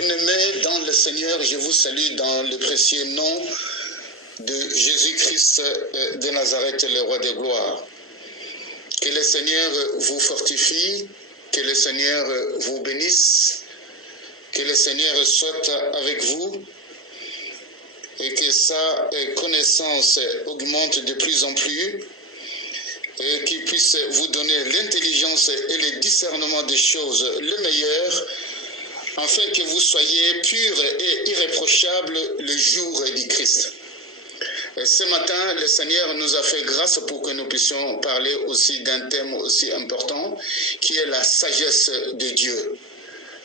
Bien-aimés dans le Seigneur, je vous salue dans le précieux nom de Jésus-Christ de Nazareth, le roi de gloire. Que le Seigneur vous fortifie, que le Seigneur vous bénisse, que le Seigneur soit avec vous et que sa connaissance augmente de plus en plus et qu'il puisse vous donner l'intelligence et le discernement des choses le meilleur, afin que vous soyez purs et irréprochables le jour du Christ. Et ce matin, le Seigneur nous a fait grâce pour que nous puissions parler aussi d'un thème aussi important, qui est la sagesse de Dieu.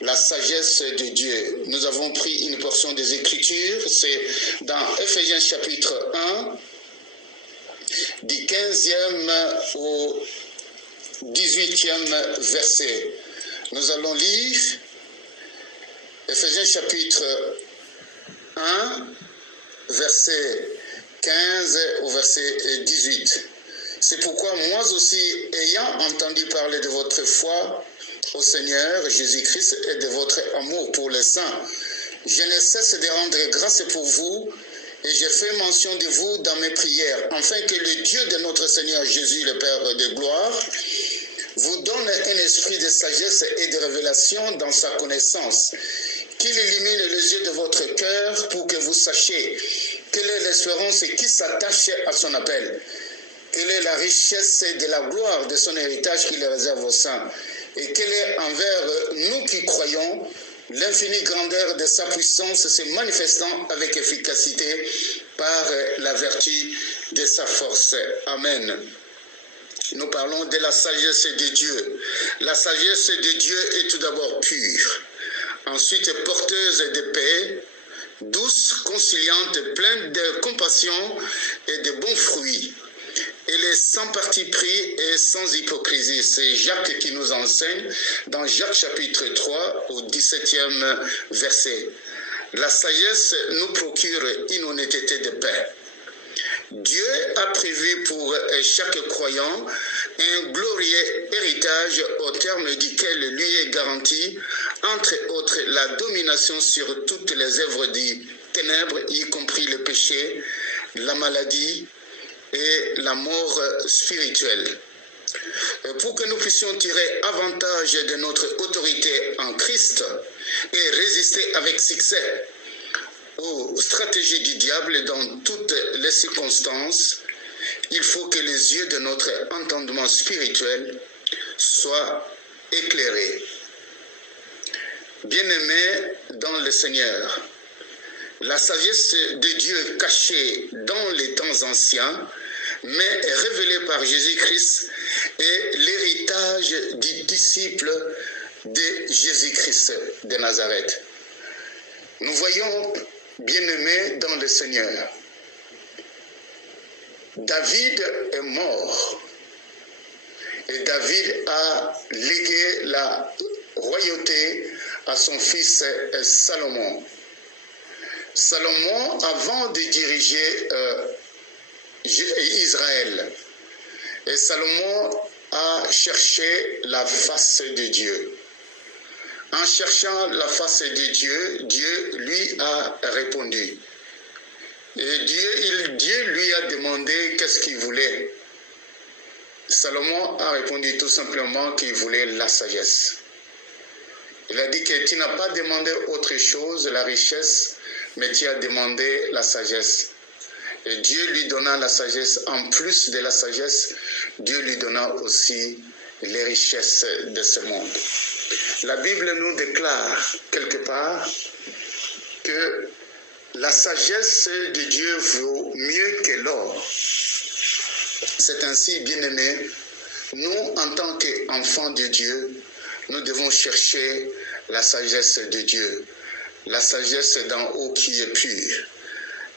La sagesse de Dieu. Nous avons pris une portion des Écritures, c'est dans Ephésiens chapitre 1, du 15e au 18e verset. Nous allons lire Ephésiens chapitre 1, verset 15 au verset 18. C'est pourquoi moi aussi, ayant entendu parler de votre foi au Seigneur Jésus-Christ et de votre amour pour les saints, je ne cesse de rendre grâce pour vous et je fais mention de vous dans mes prières, afin que le Dieu de notre Seigneur Jésus, le Père de gloire, vous donne un esprit de sagesse et de révélation dans sa connaissance, qu'il illumine les yeux de votre cœur pour que vous sachiez quelle est l'espérance qui s'attache à son appel, quelle est la richesse de la gloire de son héritage qu'il réserve aux saints, et quelle est envers nous qui croyons l'infinie grandeur de sa puissance se manifestant avec efficacité par la vertu de sa force. Amen. Nous parlons de la sagesse de Dieu. La sagesse de Dieu est tout d'abord pure, ensuite porteuse de paix, douce, conciliante, pleine de compassion et de bons fruits. Elle est sans parti pris et sans hypocrisie. C'est Jacques qui nous enseigne dans Jacques chapitre 3 au 17e verset. La sagesse nous procure une honnêteté de paix. Dieu a prévu pour chaque croyant un glorieux héritage au terme duquel lui est garanti, entre autres, la domination sur toutes les œuvres des ténèbres, y compris le péché, la maladie et la mort spirituelle. Pour que nous puissions tirer avantage de notre autorité en Christ et résister avec succès aux stratégies du diable dans toutes les circonstances, il faut que les yeux de notre entendement spirituel soient éclairés. Bien-aimés dans le Seigneur, la sagesse de Dieu cachée dans les temps anciens, mais révélée par Jésus-Christ, est l'héritage du disciple de Jésus-Christ de Nazareth. Nous voyons, bien-aimés dans le Seigneur, David est mort et David a légué la royauté à son fils Salomon. Salomon, avant de diriger Israël, et Salomon a cherché la face de Dieu. En cherchant la face de Dieu, Dieu lui a répondu. Et Dieu lui a demandé qu'est-ce qu'il voulait. Salomon a répondu tout simplement qu'il voulait la sagesse. Il a dit que tu n'as pas demandé autre chose, la richesse, mais tu as demandé la sagesse. Et Dieu lui donna la sagesse. En plus de la sagesse, Dieu lui donna aussi les richesses de ce monde. La Bible nous déclare quelque part que la sagesse de Dieu vaut mieux que l'or. C'est ainsi, bien-aimés, nous, en tant qu'enfants de Dieu, nous devons chercher la sagesse de Dieu, la sagesse d'en haut qui est pure,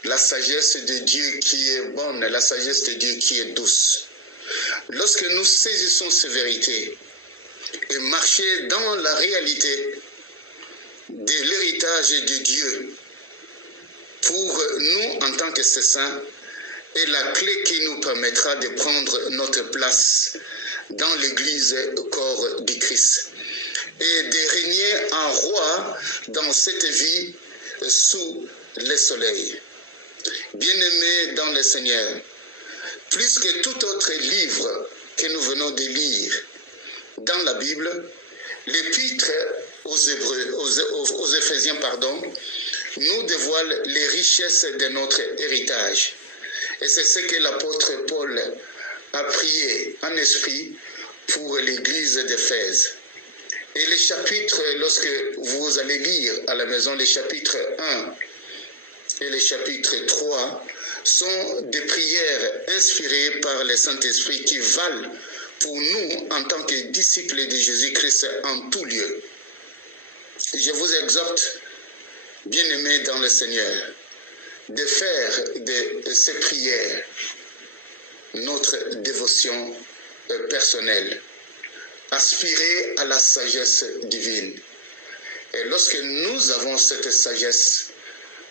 la sagesse de Dieu qui est bonne, la sagesse de Dieu qui est douce. Lorsque nous saisissons ces vérités et marcher dans la réalité de l'héritage de Dieu, pour nous en tant que saints, est la clé qui nous permettra de prendre notre place dans l'Église, corps du Christ, et de régner en roi dans cette vie sous le soleil. Bien-aimés dans le Seigneur, plus que tout autre livre que nous venons de lire dans la Bible, l'épître aux Éphésiens, nous dévoile les richesses de notre héritage. Et c'est ce que l'apôtre Paul a prié en esprit pour l'église d'Éphèse. Et les chapitres, lorsque vous allez lire à la maison, les chapitres 1 et les chapitres 3 sont des prières inspirées par le Saint-Esprit qui valent pour nous en tant que disciples de Jésus-Christ en tout lieu. Je vous exhorte, bien-aimés dans le Seigneur, de faire de ces prières notre dévotion personnelle. Aspirer à la sagesse divine. Et lorsque nous avons cette sagesse,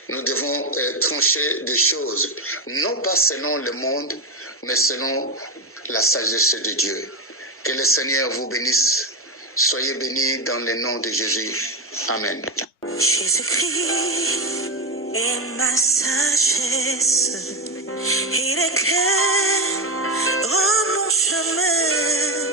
nous devons trancher des choses, non pas selon le monde, mais selon la sagesse de Dieu. Que le Seigneur vous bénisse. Soyez bénis dans le nom de Jésus. Amen. Jésus-Christ est ma sagesse, il éclaire mon chemin.